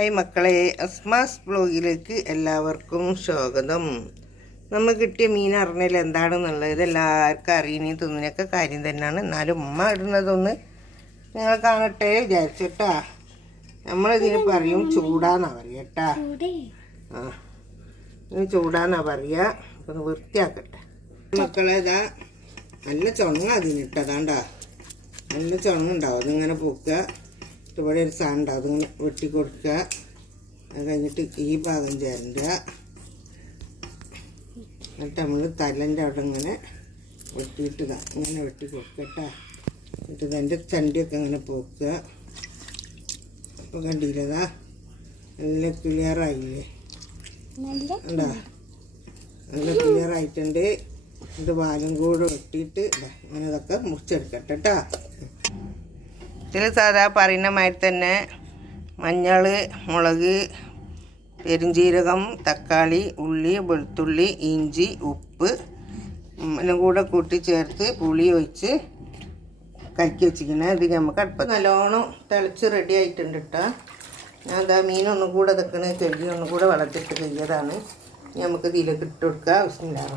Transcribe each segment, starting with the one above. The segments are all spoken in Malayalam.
ഹായ് മക്കളെ, അസ്മാസ് ബ്ലോഗിലേക്ക് എല്ലാവർക്കും സ്വാഗതം. നമ്മൾ കിട്ടിയ മീൻ അറിഞ്ഞാൽ എന്താണെന്നുള്ളത് എല്ലാവർക്കും അറിയുന്നതും തിന്നുന്നതൊക്കെ കാര്യം തന്നെയാണ്. എന്നാലും ഉമ്മ ഇടുന്നതൊന്ന് നിങ്ങൾ കാണട്ടെ വിചാരിച്ചിട്ടാ. നമ്മളിതിന് പറയും ചൂടാന്നാ പറയുക കേട്ടാ. ഇതിന് ചൂടാന്നാ പറയുക. ഒന്ന് വൃത്തിയാക്കട്ടെ മക്കളെ. ഇതാ നല്ല ചുണങ്ങ അതിനിട്ടതാണ്ടാ, നല്ല ചുണങ്ങുണ്ടാവും. അതിങ്ങനെ പൂക്കുക. ഇവിടെ ഒരു സാധനം ഉണ്ടാവും, അതിങ്ങനെ വെട്ടി കൊടുക്കുക. അത് കഴിഞ്ഞിട്ട് ഈ ഭാഗം ചേരണ്ട. എന്നിട്ട് നമ്മൾ തലൻ്റെ അവിടെ ഇങ്ങനെ വെട്ടിയിട്ട് ഇങ്ങനെ വെട്ടി കൊടുക്കട്ടെ. എന്നിട്ട് ഇതിൻ്റെ ചണ്ടിയൊക്കെ ഇങ്ങനെ പോക്കുക. അപ്പോൾ കണ്ടില്ലതാ നല്ല ക്ലിയറായില്ലേ? ഉണ്ടാ നല്ല ക്ലിയറായിട്ടുണ്ട്. ഇത് വാലും കൂടെ വെട്ടിയിട്ട് ഇങ്ങനെ ഇതൊക്കെ മുറിച്ചെടുക്കട്ടെ കേട്ടോ. ഇതിൽ സാധാ പറയുന്ന മാതിരി തന്നെ മഞ്ഞൾ, മുളക്, പെരുംജീരകം, തക്കാളി, ഉള്ളി, വെളുത്തുള്ളി, ഇഞ്ചി, ഉപ്പ് എല്ലാം കൂടെ കൂട്ടി ചേർത്ത് പുളി ഒഴിച്ച് കലക്കി വെച്ചിരിക്കുന്നത്. ഇത് നമുക്ക് അടുപ്പം നല്ലോണം തിളച്ച് റെഡി ആയിട്ടുണ്ട് കേട്ടോ. ഞാൻ എന്താ മീനൊന്നും കൂടെ ഇതൊക്കെ കഴുകി ഒന്നും കൂടെ വളർത്തിട്ട് കഴിയതാണ്. നമുക്ക് ഇതിലേക്ക് ഇട്ട് കൊടുക്കുക. ബിസ്മില്ലാഹിർ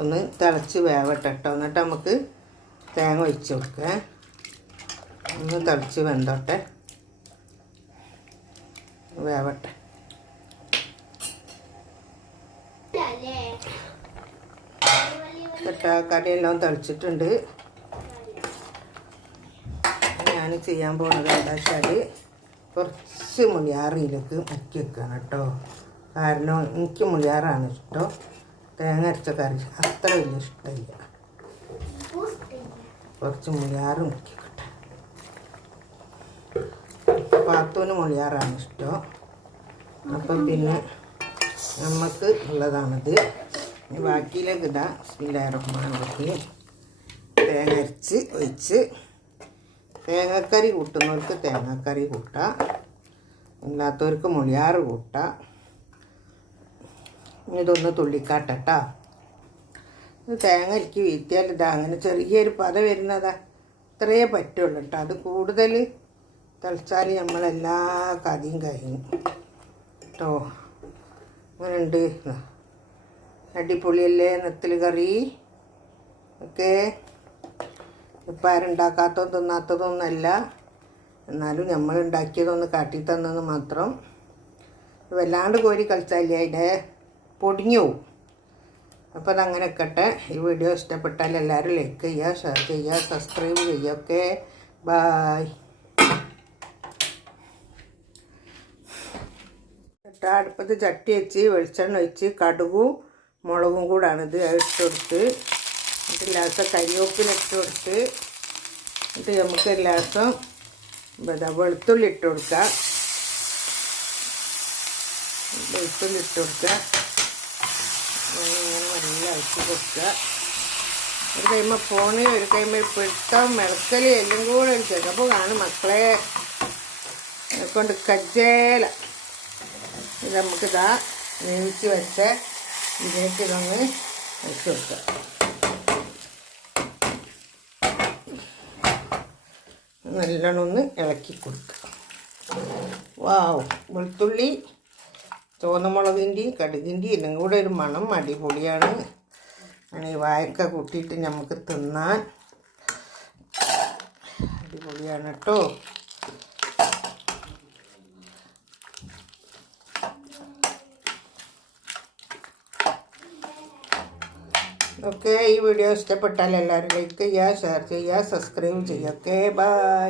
ഒന്ന് തിളച്ച് വേവട്ടെ കേട്ടോ. എന്നിട്ട് നമുക്ക് തേങ്ങ ഒഴിച്ച് കൊടുക്കുക. ഒന്ന് തിളച്ച് വെന്തോട്ടെ, വേവട്ടെ. കേട്ടോ കറിയെല്ലാം തിളച്ചിട്ടുണ്ട്. ഞാൻ ചെയ്യാൻ പോകുന്നത് എന്താ വെച്ചാൽ കുറച്ച് മുളിയാറിയിലേക്ക് മുക്കി വെക്കുകയാണ് കേട്ടോ. കാരണം എനിക്ക് മുളിയാറാണ് ഇഷ്ടം. തേങ്ങ അരച്ച കറി അത്ര വലിയ ഇഷ്ടമില്ല. കുറച്ച് മുളിയാറ് മുക്കിക്കട്ടെ. പാത്തൂന് മുളിയാറാണ് ഇഷ്ടം. അപ്പം പിന്നെ നമുക്ക് ഉള്ളതാണിത്. ബാക്കിയിലേക്ക് ഇതാ ബിസ്മില്ലാഹിർ റഹ്മാനിർ റഹീം. തേങ്ങ അരച്ച് ഒഴിച്ച് തേങ്ങക്കറി കൂട്ടുന്നവർക്ക് തേങ്ങക്കറി കൂട്ടാം, അല്ലാത്തവർക്ക് മുളിയാറ് കൂട്ടാം. ഇതൊന്ന് തുള്ളിക്കാട്ടട്ടാ. ഇത് തേങ്ങ എനിക്ക് വീഴ്ത്തിയാൽ ഇതാ അങ്ങനെ ചെറിയൊരു പത വരുന്നതാ, ഇത്രയേ പറ്റുള്ളൂ കേട്ടോ. അത് കൂടുതൽ തിളച്ചാൽ നമ്മളെല്ലാ കറിയും കഴിഞ്ഞു കേട്ടോ. അങ്ങനെ ഉണ്ട്. അടിപൊളിയല്ലേ നെത്തൽ കറി ഓക്കെ. ഇപ്പം ആരുണ്ടാക്കാത്തതും തിന്നാത്തതൊന്നുമല്ല, എന്നാലും നമ്മൾ ഉണ്ടാക്കിയതൊന്ന് കാട്ടി തന്നെന്ന് മാത്രം. വല്ലാണ്ട് കോരി കളിച്ചാലേ അതിൻ്റെ പൊടിഞ്ഞു പോവും. അപ്പോൾ അതങ്ങനെ വെക്കട്ടെ. ഈ വീഡിയോ ഇഷ്ടപ്പെട്ടാൽ എല്ലാവരും ലൈക്ക് ചെയ്യുക, ഷെയർ ചെയ്യുക, സബ്സ്ക്രൈബ് ചെയ്യുക. Okay, bye. അടുപ്പത്ത് ചട്ടി വെച്ച് വെളിച്ചെണ്ണ ഒഴിച്ച് കടുകും മുളകും കൂടാണിത് ഇട്ട് കൊടുത്ത്, എന്നിട്ട് ലാസം കരിവേപ്പിലിട്ട് കൊടുത്ത്, എന്നിട്ട് നമുക്ക് ലാസം വെളുത്തുള്ളി ഇട്ട് കൊടുക്കുക. വെളുത്തുള്ളി ഇട്ട് കൊടുക്കുക. ഇങ്ങനെ നല്ല അഴിച്ച് കൊടുക്കുക. ഒരു കൈമ ഫോണ്, ഒരു കൈമ പിടുത്തം, മിളക്കൽ എല്ലാം കൂടെ ഒരു ചിലപ്പോൾ കാണും മക്കളെ കൊണ്ട് കജ്ജേല. ഇത് നമുക്കിതാ വേവിച്ച് വെച്ച ഇതിലേക്ക് ഇതൊന്ന് വെച്ച് കൊടുക്കുക. നല്ലോണം ഒന്ന് ഇളക്കി കൊടുക്കുക. വാവ്, വെളുത്തുള്ളി ചുവന്നമുളകിൻ്റെയും കടുകിൻ്റെയും എല്ലാം കൂടെ ഒരു മണം അടിപൊളിയാണ്. ഈ വായൊക്കെ കൂട്ടിയിട്ട് നമുക്ക് തിന്നാൻ അടിപൊളിയാണ് കേട്ടോ. ഓക്കെ, ഈ വീഡിയോ ഇഷ്ടപ്പെട്ടാൽ എല്ലാവരും ലൈക്ക് ചെയ്യുക, ഷെയർ ചെയ്യുക, സബ്സ്ക്രൈബ് ചെയ്യുക. Okay, by.